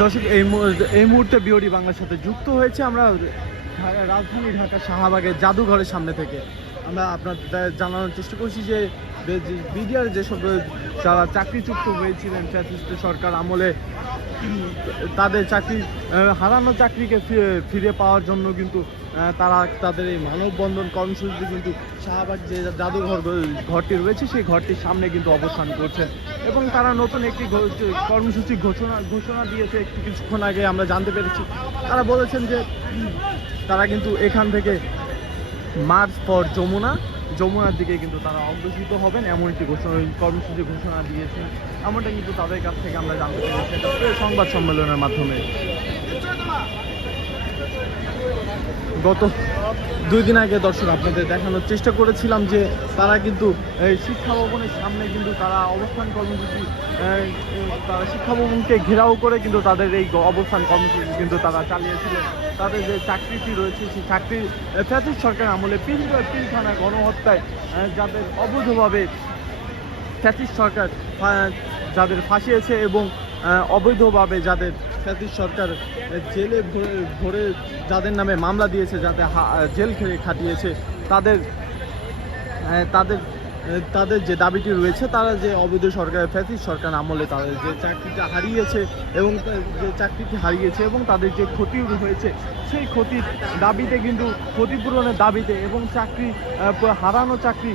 দর্শক, এই এই মুহূর্তে বিওডি বাংলার সাথে যুক্ত হয়েছে আমরা রাজধানী ঢাকা শাহবাগের জাদুঘরের সামনে থেকে। আমরা আপনার জানানোর চেষ্টা করছি যে বিডিআর যেসব যারা চাকরিচ্যুত হয়েছিলেন ফ্যাসিস্ট সরকার আমলে, তাদের চাকরি হারানো চাকরিকে ফিরে পাওয়ার জন্য কিন্তু তারা তাদের এই মানববন্ধন কর্মসূচিতে কিন্তু শাহবাগ যে জাদুঘর ঘরটি রয়েছে, সেই ঘরটির সামনে কিন্তু অবস্থান করছেন। এবং তারা নতুন একটি কর্মসূচি ঘোষণা ঘোষণা দিয়েছে, একটু কিছুক্ষণ আগে আমরা জানতে পেরেছি। তারা বলেছেন যে, তারা কিন্তু এখান থেকে মার্চ পর যমুনা। যমুনার দিকে কিন্তু তারা অগ্রসিত হবেন, এমন একটি ঘোষণা, কর্মসূচি ঘোষণা দিয়েছেন। এমনটা কিন্তু তাদের কাছ থেকে আমরা জানতে পেরেছি। সংবাদ সম্মেলনের মাধ্যমে। গত দুই দিন আগে দর্শক আপনাদের দেখানোর চেষ্টা করেছিলাম যে তারা কিন্তু, এই শিক্ষা ভবনের সামনে কিন্তু তারা অবস্থান কর্মসূচি তারা শিক্ষা ভবনকে ঘেরাও করে কিন্তু তাদের এই অবস্থান কর্মসূচি কিন্তু তারা চালিয়েছিলেন। তাদের যে চাকরিটি রয়েছে, সেই চাকরি ফ্যাসিস্ট সরকার আমলে পিল পিলখানা গণহত্যায় যাদের অবৈধভাবে ফ্যাসিস্ট সরকার যাদের ফাঁসিয়েছে এবং অবৈধভাবে যাদের ফ্যাসিস্ট সরকার জেলে ভরে যাদের নামে মামলা দিয়েছে, যাতে জেল খেয়ে খাটিয়েছে, তাদের তাদের তাদের যে দাবিটি রয়েছে, তারা যে অবৈধ সরকার ফ্যাসিস্ট সরকার আমলে তাদের যে চাকরিটা হারিয়েছে এবং যে চাকরিটি হারিয়েছে এবং তাদের যে ক্ষতি হয়েছে, সেই ক্ষতির দাবিতে কিন্তু, ক্ষতিপূরণের দাবিতে এবং চাকরি হারানো চাকরি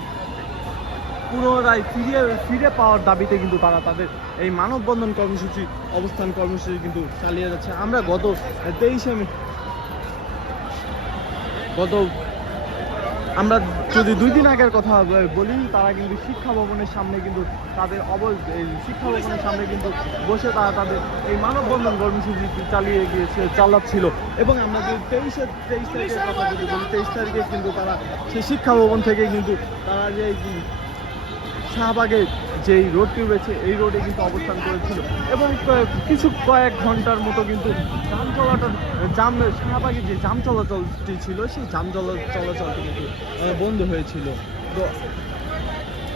পুনরায় ফিরিয়ে, ফিরে পাওয়ার দাবিতে কিন্তু তারা তাদের এই মানববন্ধন কর্মসূচি, অবস্থান কর্মসূচি কিন্তু চালিয়ে যাচ্ছে। আমরা গত তেইশে গত আমরা যদি দুই দিন আগের কথা বলি, তারা কিন্তু শিক্ষা ভবনের সামনে কিন্তু তাদের অব শিক্ষা ভবনের সামনে কিন্তু বসে তারা তাদের এই মানববন্ধন কর্মসূচি চালিয়ে গিয়েছে, চালাচ্ছিল। এবং আমরা যদি তেইশে তেইশ তারিখের কথা যদি বলি, তেইশ তারিখে কিন্তু তারা সেই শিক্ষা ভবন থেকে কিন্তু তারা যে শাহবাগের যেই রোডটি রয়েছে, এই রোডে কিন্তু অবস্থান করেছিল। এবং কিছু কয়েক ঘণ্টার মতো কিন্তু যান চলাচল জাম শাহবাগের যে যান চলাচলটি ছিল, সেই যান চলা- চলাচলটি কিন্তু বন্ধ হয়েছিল। তো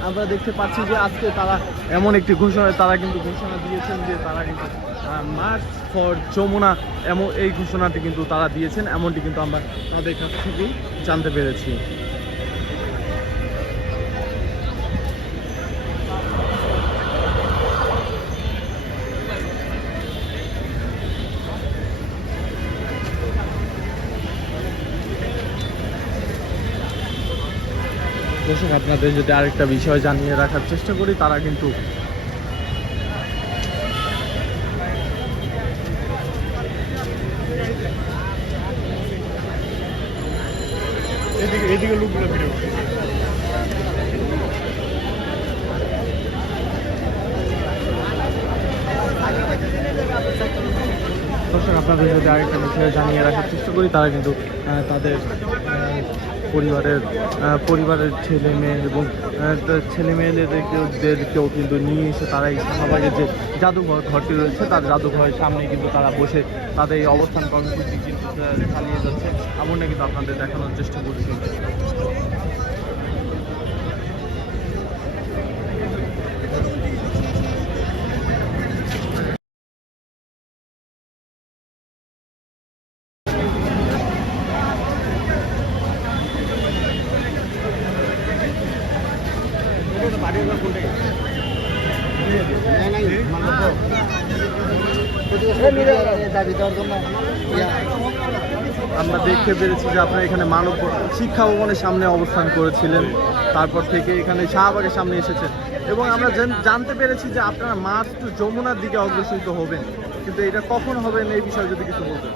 আমরা দেখতে পাচ্ছি যে আজকে তারা এমন একটি ঘোষণা, তারা কিন্তু ঘোষণা দিয়েছেন যে তারা কিন্তু মার্চ ফর যমুনা এমন, এই ঘোষণাটি কিন্তু তারা দিয়েছেন, এমনটি কিন্তু আমরা তাদের কাছ থেকেই জানতে পেরেছি। দর্শক, আপনাদের যদি আরেকটা বিষয় জানিয়ে রাখার চেষ্টা করি, তারা কিন্তু দর্শক, আপনাদের যদি আরেকটা বিষয় জানিয়ে রাখার চেষ্টা করি, তারা কিন্তু তাদের পরিবারের পরিবারের ছেলে মেয়ে এবং ছেলে মেয়েদের মেয়েদেরকেও কিন্তু নিয়ে এসে তারা এই শাহবাগের যে জাদুঘর ঘরটি রয়েছে, তার জাদুঘরের সামনে কিন্তু তারা বসে তাদের এই অবস্থান কর্মসূচি কিন্তু চালিয়ে যাচ্ছে। এমনটা কিন্তু আপনাদের দেখানোর চেষ্টা করছি। আমরা দেখতে পেরেছি যে আপনারা এখানে মানব শিক্ষা ভবনের সামনে অবস্থান করেছিলেন। তারপর থেকে এখানে শাহবাগের সামনে এসেছেন। এবং আমরা জানতে পেরেছি যে আপনারা মার্চ টু যমুনার দিকে অগ্রসরিত হবেন। কিন্তু এটা কখন হবেন এই বিষয়ে যদি কিছু বলতেন।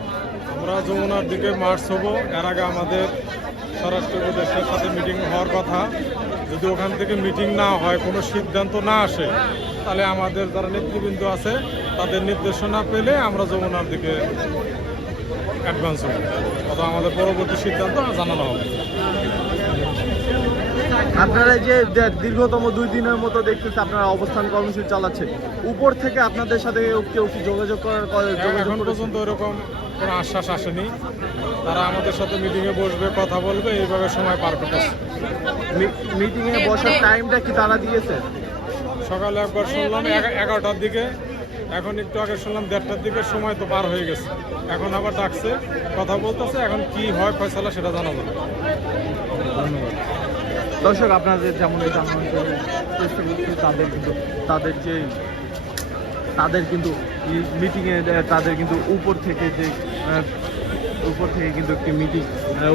আমরা যমুনার দিকে মার্চ হব। এর আগে আমাদের স্বরাষ্ট্র উপদেষ্টার সাথে মিটিং হওয়ার কথা। যদি ওখান থেকে মিটিং না হয়, কোনো সিদ্ধান্ত না আসে, তাহলে আমাদের যারা নেতৃবৃন্দ আছে, তাদের নির্দেশনা পেলে আমরা যমুনার দিকে অ্যাডভান্স হব। অথবা আমাদের পরবর্তী সিদ্ধান্ত জানানো হবে। আপনারা যে দীর্ঘতম দুই দিনের মতো দেখতেছি আপনারা অবস্থান কর্মসূচি চালাচ্ছে। উপর থেকে আপনাদের সাথে কেউ কেউ কি যোগাযোগ করার যোগাযোগ এখন? পর্যন্ত এরকম কোনো আশ্বাস আসেনি। তারা আমাদের সাথে মিটিংয়ে বসবে কথা বলবে এইভাবে সময় পার করতেছে। মিটিংয়ে বসার টাইমটা কি তারা দিয়েছে? সকালে একবার শুনলাম এগারোটার দিকে। এখন একটু আগে শুনলাম দেড়টার দিকে সময় তো পার হয়ে গেছে। এখন আবার ডাকছে কথা বলতেছে এখন কি হয় ফয়সালা সেটা জানা যাবে। দর্শক, আপনাদের যেমন এই জানানোর চেষ্টা করছি তাদের কিন্তু, তাদের যে, তাদের কিন্তু মিটিংয়ে তাদের কিন্তু উপর থেকে যে উপর থেকে কিন্তু একটি মিটিং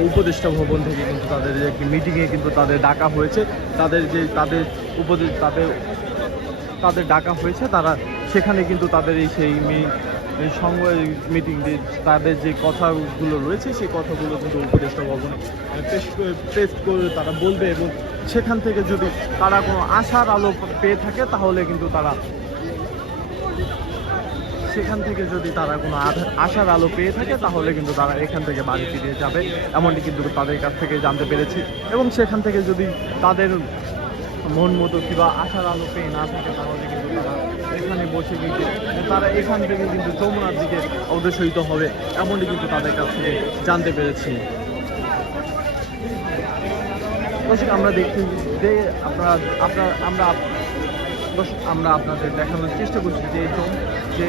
উপদেষ্টা ভবন থেকে কিন্তু তাদের যে একটি মিটিংয়ে কিন্তু তাদের ডাকা হয়েছে। তাদের যে, তাদের উপদেশ তাদের তাদের ডাকা হয়েছে, তারা সেখানে কিন্তু তাদের এই সেই সংঘ মিটিং তাদের যে কথাগুলো রয়েছে, সেই কথাগুলো কিন্তু উপদেষ্টা ভবনে পেশ পেশ করে তারা বলবে এবং সেখান থেকে যদি তারা কোনো আশার আলো পেয়ে থাকে, তাহলে কিন্তু তারা সেখান থেকে যদি তারা কোনো আশার আলো পেয়ে থাকে, তাহলে কিন্তু তারা এখান থেকে বাড়ি ফিরে যাবে। এমনটি কিন্তু তাদের কাছ থেকে জানতে পেরেছি। এবং সেখান থেকে যদি তাদের মন মতো কিংবা আশার আলো পেয়ে না থাকে তাহলে কিন্তু তারা এখানে বসে কিন্তু তারা এখান থেকে কিন্তু যমুনার দিকে অগ্রসরিত হবে এমনটি কিন্তু তাদের কাছ থেকে জানতে পেরেছি। দর্শক আমরা দেখি যে আপনারা আপনার আমরা দর্শক আমরা আপনাদের দেখানোর চেষ্টা করছি যে যে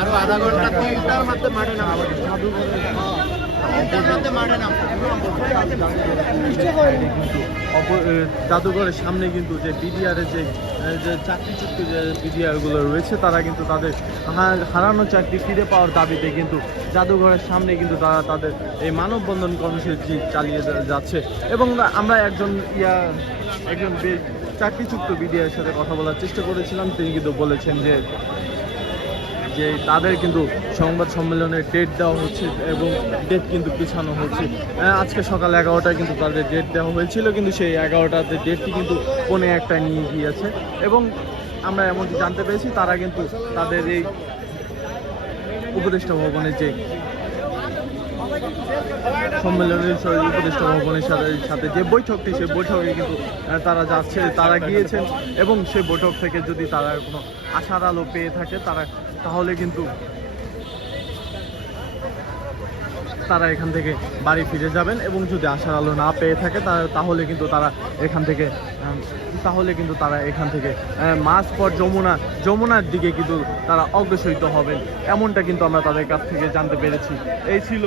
আরও আধা ঘণ্টা তিনটার মধ্যে মাঠে নামবো। আমাদের জাদুঘরের সামনে কিন্তু যে বিডিআরের যে যে চাকরিচ্যুত যে বিডিআরগুলো রয়েছে, তারা কিন্তু তাদের হারানো চাকরি ফিরে পাওয়ার দাবিতে কিন্তু জাদুঘরের সামনে কিন্তু তারা তাদের এই মানববন্ধন কর্মসূচি চালিয়ে যাচ্ছে। এবং আমরা একজন ইয়া, একজন চাকরিচ্যুত বিডিআর সাথে কথা বলার চেষ্টা করেছিলাম। তিনি কিন্তু বলেছেন যে যে তাদের কিন্তু সংবাদ সম্মেলনের ডেট দেওয়া হচ্ছে এবং ডেট কিন্তু পিছানো হচ্ছে। আজকে সকাল এগারোটায় কিন্তু তাদের ডেট দেওয়া হয়েছিল, কিন্তু সেই এগারোটাতে ডেটটি কিন্তু পৌনে একটা নিয়ে গিয়েছে। এবং আমরা এমনটি জানতে পেরেছি, তারা কিন্তু তাদের এই উপদেষ্টা ভবনের যে সম্মেলনের উপদেষ্টা ভবনের সাথে সাথে যে বৈঠকটি, সেই বৈঠকে কিন্তু তারা যাচ্ছে, তারা গিয়েছেন। এবং সেই বৈঠক থেকে যদি তারা কোনো আশার আলো পেয়ে থাকে, তারা তাহলে কিন্তু তারা এখান থেকে বাড়ি ফিরে যাবেন এবং যদি আশার আলো না পেয়ে থাকে তাহলে কিন্তু তারা এখান থেকে তাহলে কিন্তু তারা এখান থেকে মাঝ পর যমুনা, যমুনার দিকে কিন্তু তারা অগ্রসরিত হবেন। এমনটা কিন্তু আমরা তাদের কাছ থেকে জানতে পেরেছি। এই ছিল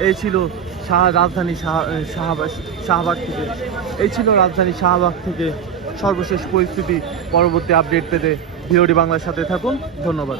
এই ছিল শাহ, রাজধানী শাহ- শাহবাগ শাহবাগ থেকে। এই ছিল রাজধানী শাহবাগ থেকে সর্বশেষ পরিস্থিতি। পরবর্তী আপডেট পেতে ভিওডি বাংলার সাথে থাকুন ধন্যবাদ।